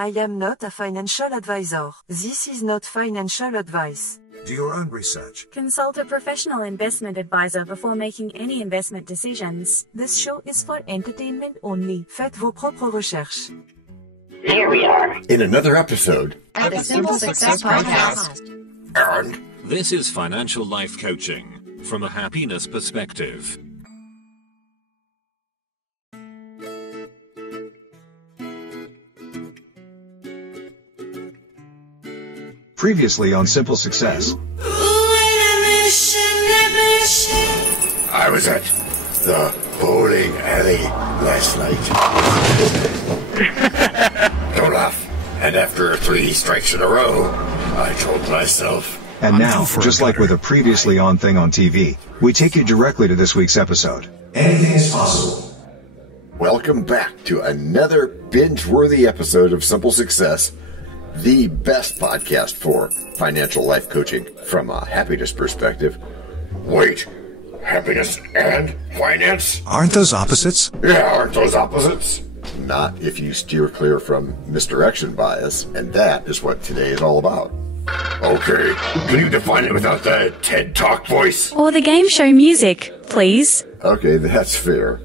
I am not a financial advisor. This is not financial advice. Do your own research. Consult a professional investment advisor before making any investment decisions. This show is for entertainment only. Faites vos propres recherches. Here we are in another episode of the Simple Success Podcast. And this is financial life coaching from a happiness perspective. Previously on Simple Success. I was at the bowling alley last night. Don't laugh. And after 3 strikes in a row, I told myself... And now, just like with a previously on thing on TV, we take you directly to this week's episode. Anything is possible. Welcome back to another binge-worthy episode of Simple Success, the best podcast for financial life coaching from a happiness perspective. Wait, happiness and finance? Aren't those opposites? Yeah, aren't those opposites? Not if you steer clear from misdirection bias, and that is what today is all about. Okay, can you define it without the TED Talk voice? Or the game show music, please. Okay, that's fair.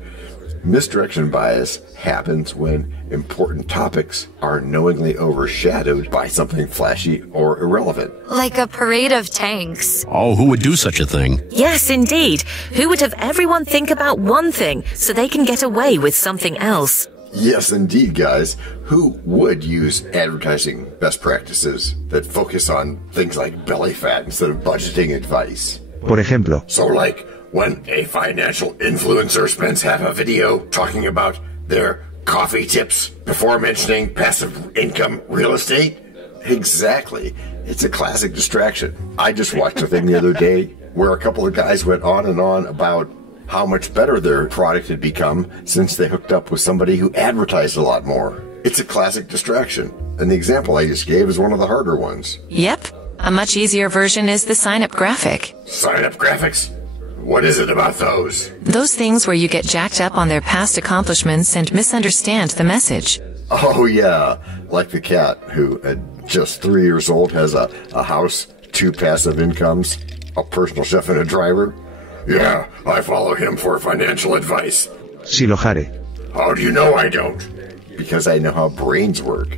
Misdirection bias happens when important topics are knowingly overshadowed by something flashy or irrelevant. Like a parade of tanks. Oh, who would do such a thing? Yes, indeed. Who would have everyone think about one thing so they can get away with something else? Yes, indeed, guys. Who would use advertising best practices that focus on things like belly fat instead of budgeting advice? Por ejemplo. So like when a financial influencer spends half a video talking about their coffee tips before mentioning passive income real estate? Exactly. It's a classic distraction. I just watched a thing the other day where a couple of guys went on and on about how much better their product had become since they hooked up with somebody who advertised a lot more. It's a classic distraction. And the example I just gave is one of the harder ones. Yep. A much easier version is the sign-up graphic. Sign-up graphics? What is it about those? Those things where you get jacked up on their past accomplishments and misunderstand the message. Oh, yeah. Like the cat who, at just 3 years old, has a house, 2 passive incomes, a personal chef and a driver. Yeah, I follow him for financial advice. Si lo jare. How do you know I don't? Because I know how brains work.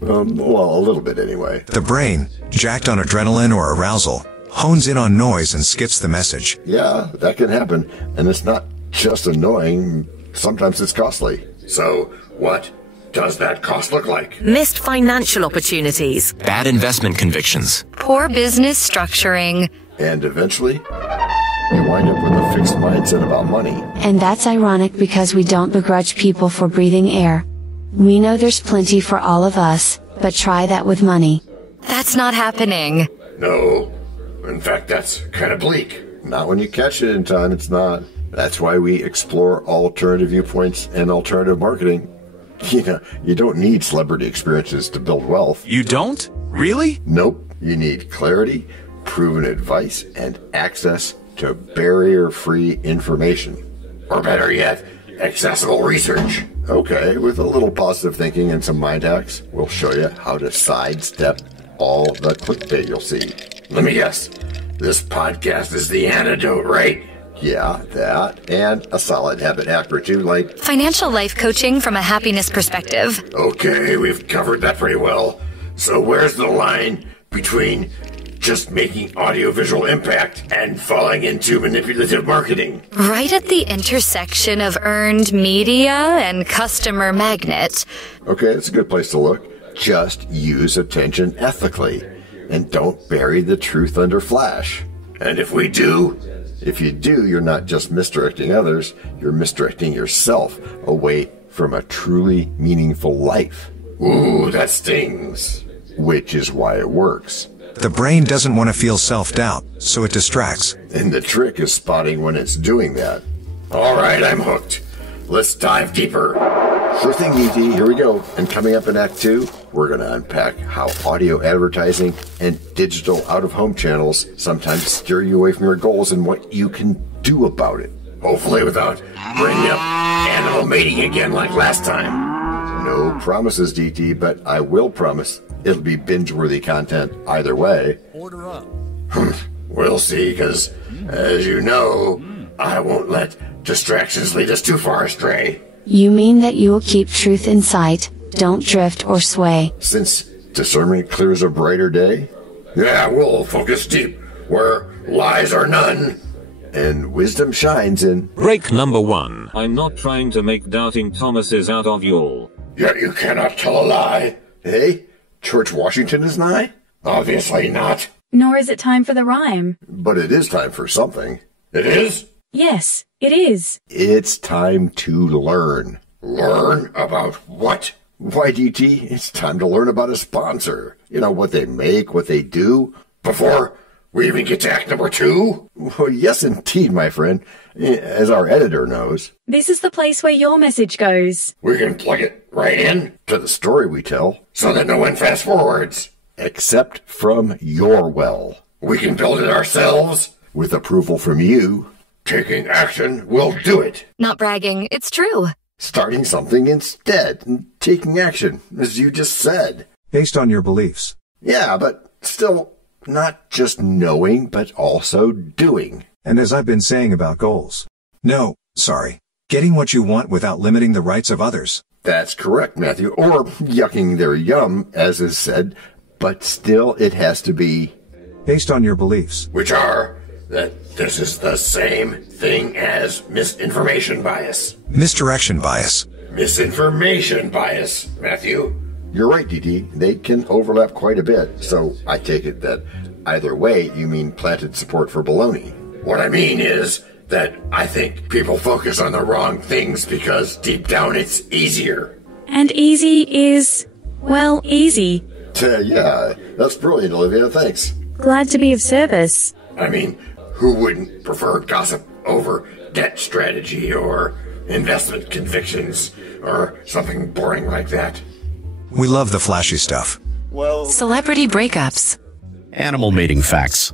Well, a little bit anyway. The brain, jacked on adrenaline or arousal, hones in on noise and skips the message. Yeah, that can happen. And it's not just annoying. Sometimes it's costly. So, what does that cost look like? Missed financial opportunities. Bad investment convictions. Poor business structuring. And eventually, you wind up with a fixed mindset about money. And that's ironic because we don't begrudge people for breathing air. We know there's plenty for all of us, but try that with money. That's not happening. No. In fact, that's kind of bleak. Not when you catch it in time, it's not. That's why we explore alternative viewpoints and alternative marketing. You don't need celebrity experiences to build wealth. You don't? Really? Nope. You need clarity, proven advice, and access to barrier-free information. Or better yet, accessible research. Okay, with a little positive thinking and some mind hacks, we'll show you how to sidestep all the clickbait you'll see. Let me guess, this podcast is the antidote, right? Yeah, that, and a solid habit hack or two, like financial life coaching from a happiness perspective. Okay, we've covered that pretty well. So where's the line between just making audiovisual impact and falling into manipulative marketing? Right at the intersection of earned media and customer magnet. Okay, it's a good place to look. Just use attention ethically. And don't bury the truth under flash. And if you do, you're not just misdirecting others, you're misdirecting yourself away from a truly meaningful life. Ooh, that stings. Which is why it works. The brain doesn't want to feel self-doubt, so it distracts. And the trick is spotting when it's doing that. All right, I'm hooked. Let's dive deeper. Sure thing, E.T. Here we go. And coming up in Act 2, we're going to unpack how audio advertising and digital out-of-home channels sometimes steer you away from your goals and what you can do about it. Hopefully without bringing up animal mating again like last time. No promises, DT, but I will promise it'll be binge-worthy content either way. Order up. We'll see, because, as you know, I won't let distractions lead us too far astray. You mean that you will keep truth in sight, don't drift or sway. Since discernment clears a brighter day? Yeah, we'll focus deep, where lies are none, and wisdom shines in. Break number 1. I'm not trying to make doubting Thomases out of y'all. Yet you cannot tell a lie. Hey, George Washington is nigh? Obviously not. Nor is it time for the rhyme. But it is time for something. It is? Yes, it is. It's time to learn. Learn about what? Why, DT, it's time to learn about a sponsor. You know, what they make, what they do. Before we even get to act number 2? Well, yes, indeed, my friend. As our editor knows. This is the place where your message goes. We can plug it right in to the story we tell, so that no one fast forwards. Except from your well. We can build it ourselves, with approval from you. Taking action will do it. Not bragging, it's true. Starting something instead, and taking action, as you just said. Based on your beliefs. Yeah, but still, not just knowing, but also doing. And as I've been saying about goals. No, sorry. Getting what you want without limiting the rights of others. That's correct, Matthew. Or yucking their yum, as is said. But still, it has to be... based on your beliefs. Which are that this is the same thing as misinformation bias. Misdirection bias. Misinformation bias, Matthew. You're right, DT. They can overlap quite a bit, so I take it that either way you mean planted support for baloney. What I mean is that I think people focus on the wrong things because deep down it's easier. And easy is, well, easy. Yeah, that's brilliant, Olivia. Thanks. Glad to be of service. I mean, who wouldn't prefer gossip over debt strategy or investment convictions or something boring like that? We love the flashy stuff. Well, Celebrity breakups. Animal mating facts.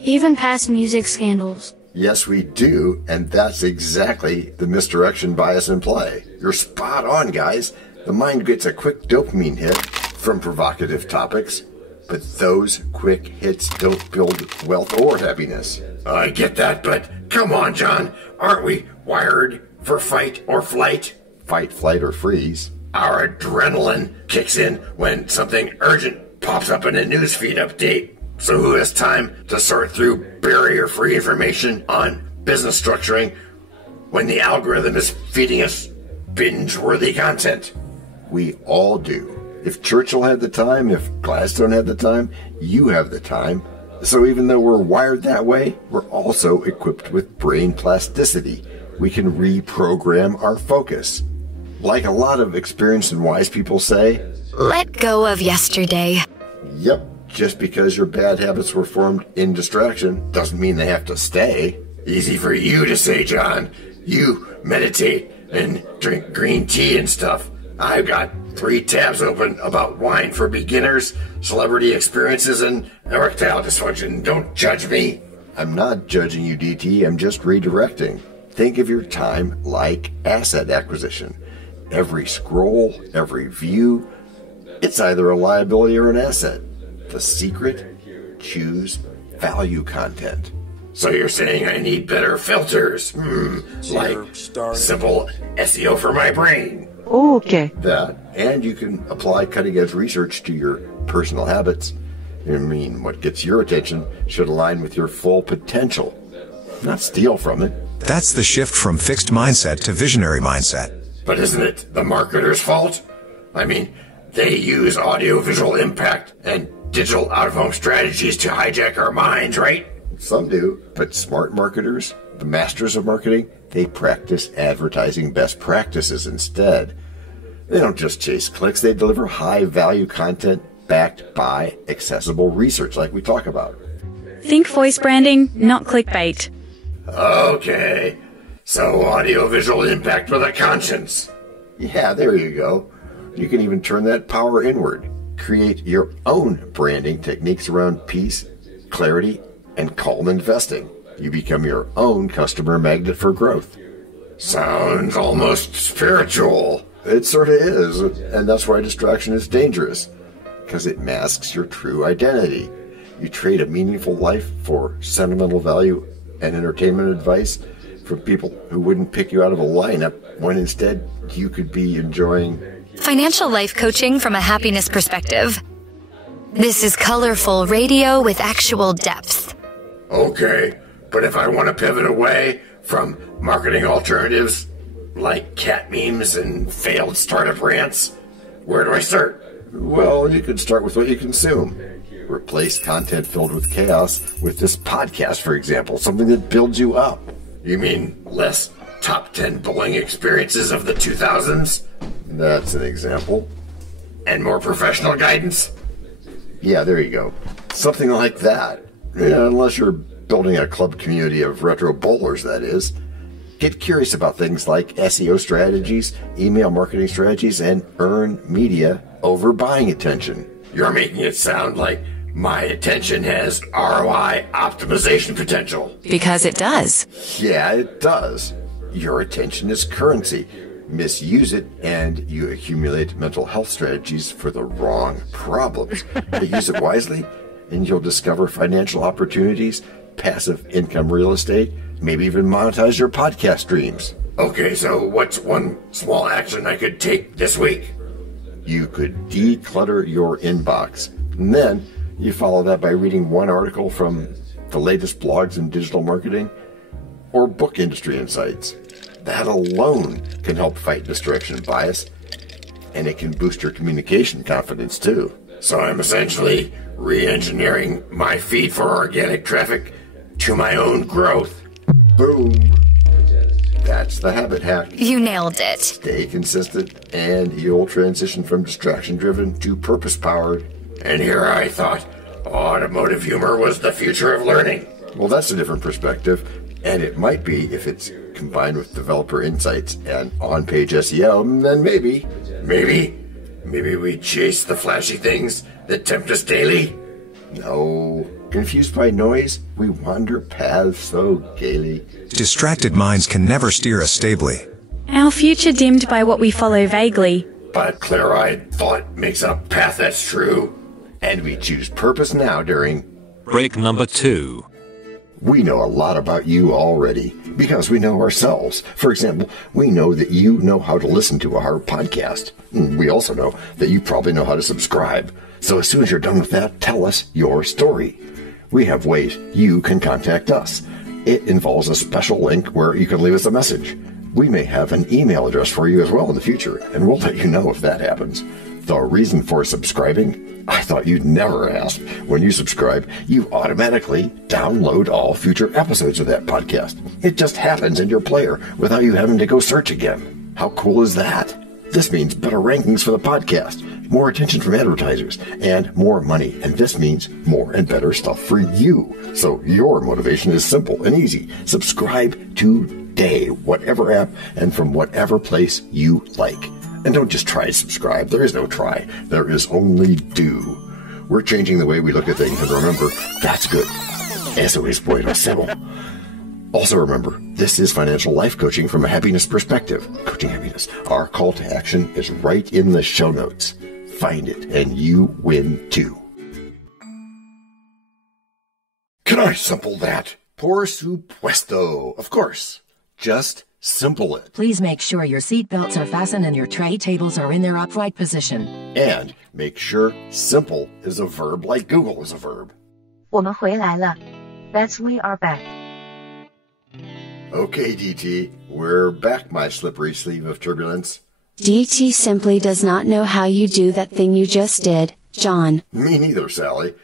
Even past music scandals. Yes, we do, and that's exactly the misdirection bias in play. You're spot on, guys. The mind gets a quick dopamine hit from provocative topics, but those quick hits don't build wealth or happiness. I get that, but come on, John. Aren't we wired for fight or flight? Fight, flight, or freeze. Our adrenaline kicks in when something urgent pops up in a newsfeed update. So who has time to sort through barrier-free information on business structuring when the algorithm is feeding us binge-worthy content? We all do. If Churchill had the time, if Gladstone had the time, you have the time. So even though we're wired that way, we're also equipped with brain plasticity. We can reprogram our focus. Like a lot of experienced and wise people say, Let go of yesterday. Yep, just because your bad habits were formed in distraction doesn't mean they have to stay. Easy for you to say, John. You meditate and drink green tea and stuff. I've got 3 tabs open about wine for beginners, celebrity experiences, and erectile dysfunction. Don't judge me. I'm not judging you, DT. I'm just redirecting. Think of your time like asset acquisition. Every scroll, every view, it's either a liability or an asset. The secret? Choose value content. So you're saying I need better filters? Like simple SEO for my brain. Okay. That, and you can apply cutting-edge research to your personal habits. I mean, what gets your attention should align with your full potential, not steal from it. That's the shift from fixed mindset to visionary mindset. But isn't it the marketer's fault? I mean, they use audio-visual impact and digital out-of-home strategies to hijack our minds, right? Some do, but smart marketers, the masters of marketing, they practice advertising best practices instead. They don't just chase clicks, they deliver high-value content backed by accessible research like we talk about. Think voice branding, not clickbait. Okay, so audio-visual impact with a conscience. Yeah, there you go. You can even turn that power inward. Create your own branding techniques around peace, clarity, and calm investing. You become your own customer magnet for growth. Sounds almost spiritual. It sort of is, and that's why distraction is dangerous, because it masks your true identity. You trade a meaningful life for sentimental value and entertainment advice from people who wouldn't pick you out of a lineup when instead you could be enjoying Financial life coaching from a happiness perspective. This is colorful radio with actual depth. Okay, but if I want to pivot away from marketing alternatives like cat memes and failed startup rants, where do I start? Well, you could start with what you consume. Replace content filled with chaos with this podcast, for example, something that builds you up. You mean less top 10 bowling experiences of the 2000s? That's an example. And more professional guidance? Yeah, there you go. Something like that. Yeah, unless you're building a club community of retro bowlers, that is. Get curious about things like SEO strategies, email marketing strategies, and earn media over buying attention. You're making it sound like my attention has ROI optimization potential. Because it does. Yeah, it does. Your attention is currency. Misuse it, and you accumulate mental health strategies for the wrong problems. But use it wisely, and you'll discover financial opportunities, passive income real estate, maybe even monetize your podcast streams. Okay, so what's one small action I could take this week? You could declutter your inbox, and then you follow that by reading one article from the latest blogs in digital marketing or book industry insights. That alone can help fight distraction bias, and it can boost your communication confidence too. So I'm essentially re-engineering my feed for organic traffic to my own growth. Boom. That's the habit hack. You nailed it. Stay consistent, and you'll transition from distraction-driven to purpose-powered. And here I thought automotive humor was the future of learning. Well, that's a different perspective, and it might be if it's combined with developer insights and on-page SEO, then maybe we chase the flashy things that tempt us daily. No. Confused by noise, we wander paths so gaily. Distracted minds can never steer us stably. Our future dimmed by what we follow vaguely. But clear-eyed thought makes a path that's true. And we choose purpose now during break number 2. We know a lot about you already because we know ourselves. For example, we know that you know how to listen to our podcast. We also know that you probably know how to subscribe. So as soon as you're done with that, tell us your story. We have ways you can contact us. It involves a special link where you can leave us a message. We may have an email address for you as well in the future, and we'll let you know if that happens. The reason for subscribing? I thought you'd never ask. When you subscribe, you automatically download all future episodes of that podcast. It just happens in your player without you having to go search again. How cool is that? This means better rankings for the podcast, more attention from advertisers, and more money. And this means more and better stuff for you. So your motivation is simple and easy. Subscribe today, whatever app and from whatever place you like. And don't just try to subscribe. There is no try. There is only do. We're changing the way we look at things, and remember, that's good. Eso es bueno, sebo. Also remember, this is financial life coaching from a happiness perspective. Coaching happiness. Our call to action is right in the show notes. Find it, and you win too. Can I simple that? Por supuesto. Of course. Just simple it. Please make sure your seatbelts are fastened and your tray tables are in their upright position. And make sure simple is a verb like Google is a verb. 我们回来了. That's we are back. Okay, DT, we're back, my slippery sleeve of turbulence. DT simply does not know how you do that thing you just did, John. Me neither, Sally.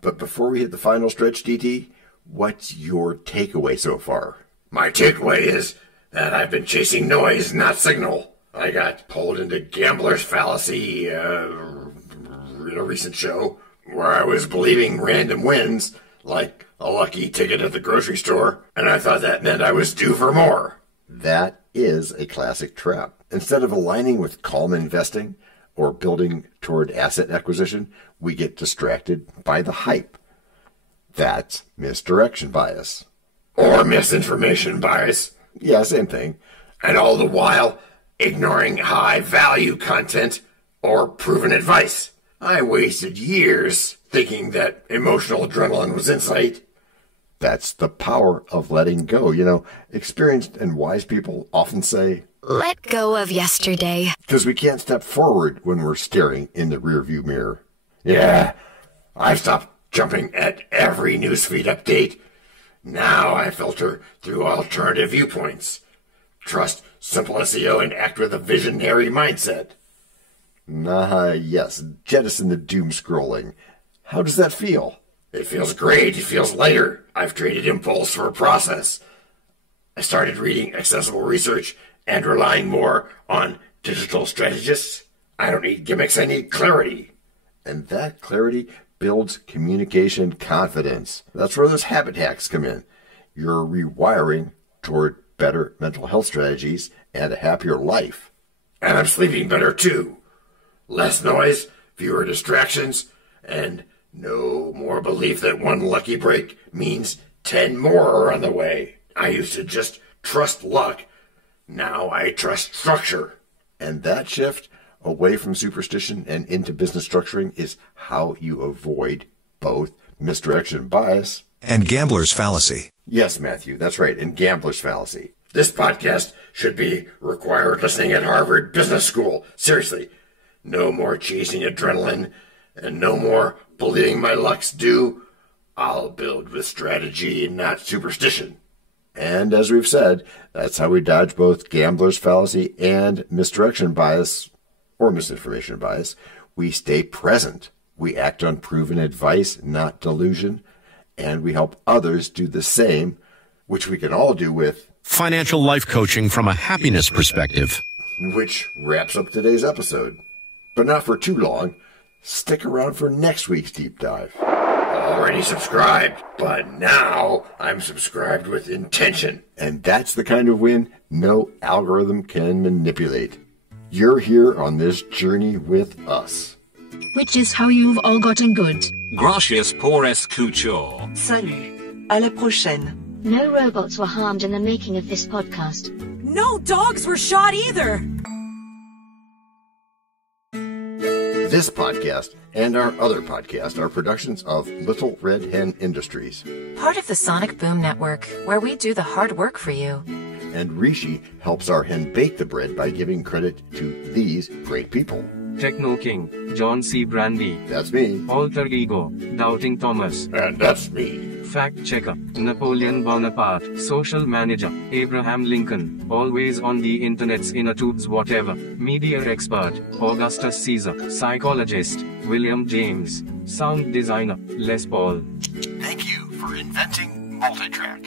But before we hit the final stretch, DT, what's your takeaway so far? My takeaway is that I've been chasing noise, not signal. I got pulled into gambler's fallacy in a recent show where I was believing random wins, like a lucky ticket at the grocery store, and I thought that meant I was due for more. That is a classic trap. Instead of aligning with calm investing or building toward asset acquisition, we get distracted by the hype. That's misdirection bias. Or misinformation bias. Yeah, same thing. And all the while, ignoring high-value content or proven advice. I wasted years thinking that emotional adrenaline was insight. That's the power of letting go. You know, experienced and wise people often say, let go of yesterday. Because we can't step forward when we're staring in the rearview mirror. Yeah, I've stopped jumping at every newsfeed update. Now I filter through alternative viewpoints. Trust simple SEO and act with a visionary mindset. Yes, jettison the doom scrolling. How does that feel? It feels great. It feels lighter. I've traded impulse for a process. I started reading accessible research and relying more on digital strategists. I don't need gimmicks, I need clarity. And that clarity builds communication confidence. That's where those habit hacks come in. You're rewiring toward better mental health strategies and a happier life. And I'm sleeping better too. Less noise, fewer distractions, and no more belief that one lucky break means 10 more are on the way. I used to just trust luck. Now I trust structure. And that shift away from superstition and into business structuring is how you avoid both misdirection bias and gambler's fallacy. Yes, Matthew, that's right, and gambler's fallacy. This podcast should be required listening at Harvard Business School. Seriously, no more chasing adrenaline and no more believing my luck's due. I'll build with strategy and not superstition. And as we've said, that's how we dodge both gambler's fallacy and misdirection bias or misinformation bias. We stay present. We act on proven advice, not delusion. And we help others do the same, which we can all do with financial life coaching from a happiness perspective. Which wraps up today's episode. But not for too long. Stick around for next week's deep dive. Already subscribed, but now I'm subscribed with intention. And that's the kind of win no algorithm can manipulate. You're here on this journey with us. Which is how you've all gotten good. Gracias por escuchar. Salut. À la prochaine. No robots were harmed in the making of this podcast. No dogs were shot either. This podcast and our other podcast are productions of Little Red Hen Industries. Part of the Sonic Boom Network, where we do the hard work for you. And Rishi helps our hen bake the bread by giving credit to these great people. Techno King, John C. Brandy. That's me. Alter Ego, Doubting Thomas. And that's me. Fact Checker, Napoleon Bonaparte. Social Manager, Abraham Lincoln. Always on the internet's inner tubes whatever. Media Expert, Augustus Caesar. Psychologist, William James. Sound Designer, Les Paul. Thank you for inventing multitrack.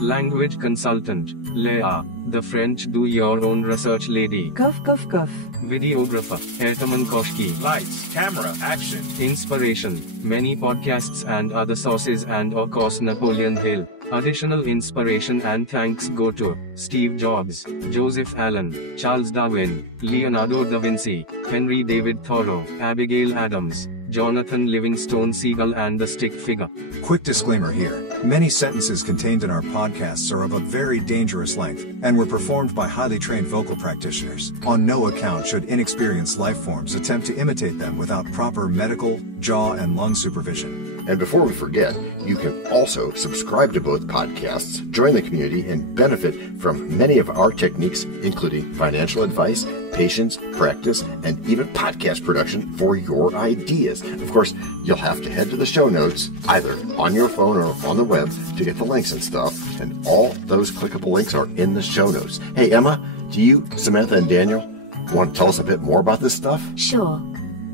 Language Consultant, Leah. The French do-your-own research lady. Cough, cough, cough. Videographer, Ertaman Koshki. Lights, camera, action. Inspiration, many podcasts and other sources and of course Napoleon Hill. Additional inspiration and thanks go to Steve Jobs, Joseph Allen, Charles Darwin, Leonardo da Vinci, Henry David Thoreau, Abigail Adams, Jonathan Livingstone Seagull and the Stick Figure. Quick disclaimer here. Many sentences contained in our podcasts are of a very dangerous length and were performed by highly trained vocal practitioners. On no account should inexperienced life forms attempt to imitate them without proper medical, jaw, and lung supervision. And before we forget, you can also subscribe to both podcasts, join the community, and benefit from many of our techniques, including financial advice, patience, practice, and even podcast production for your ideas. Of course, you'll have to head to the show notes, either on your phone or on the web, to get the links and stuff, and all those clickable links are in the show notes. Hey, Emma, do you, Samantha, and Daniel want to tell us a bit more about this stuff? Sure.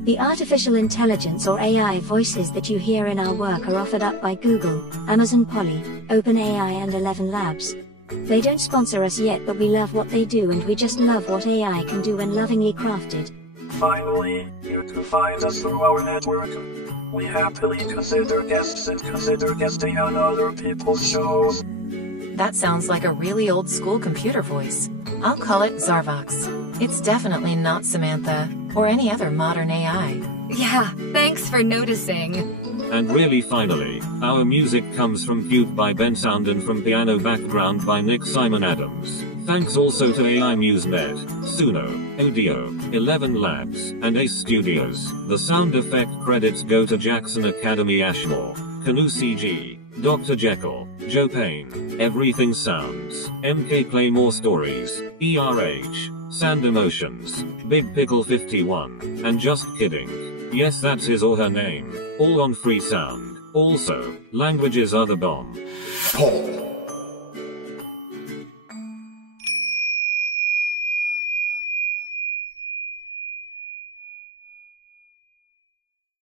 The artificial intelligence or AI voices that you hear in our work are offered up by Google, Amazon Polly, OpenAI and ElevenLabs. They don't sponsor us yet, but we love what they do and we just love what AI can do when lovingly crafted. Finally, you can find us through our network. We happily consider guests and consider guesting on other people's shows. That sounds like a really old school computer voice. I'll call it Zarvox. It's definitely not Samantha or any other modern AI. Yeah, thanks for noticing. And really finally, our music comes from Cube by Ben Sound and from Piano Background by Nick Simon Adams. Thanks also to AI MuseNet, Suno, Audio, ElevenLabs, and Ace Studios. The sound effect credits go to Jackson Academy Ashmore, Canoe CG, Dr. Jekyll, Joe Payne, Everything Sounds, MK Claymore Stories, ERH, Sand Emotions, Big Pickle 51, and Just Kidding. Yes, that's his or her name, all on free sound. Also, languages are the bomb. Paul.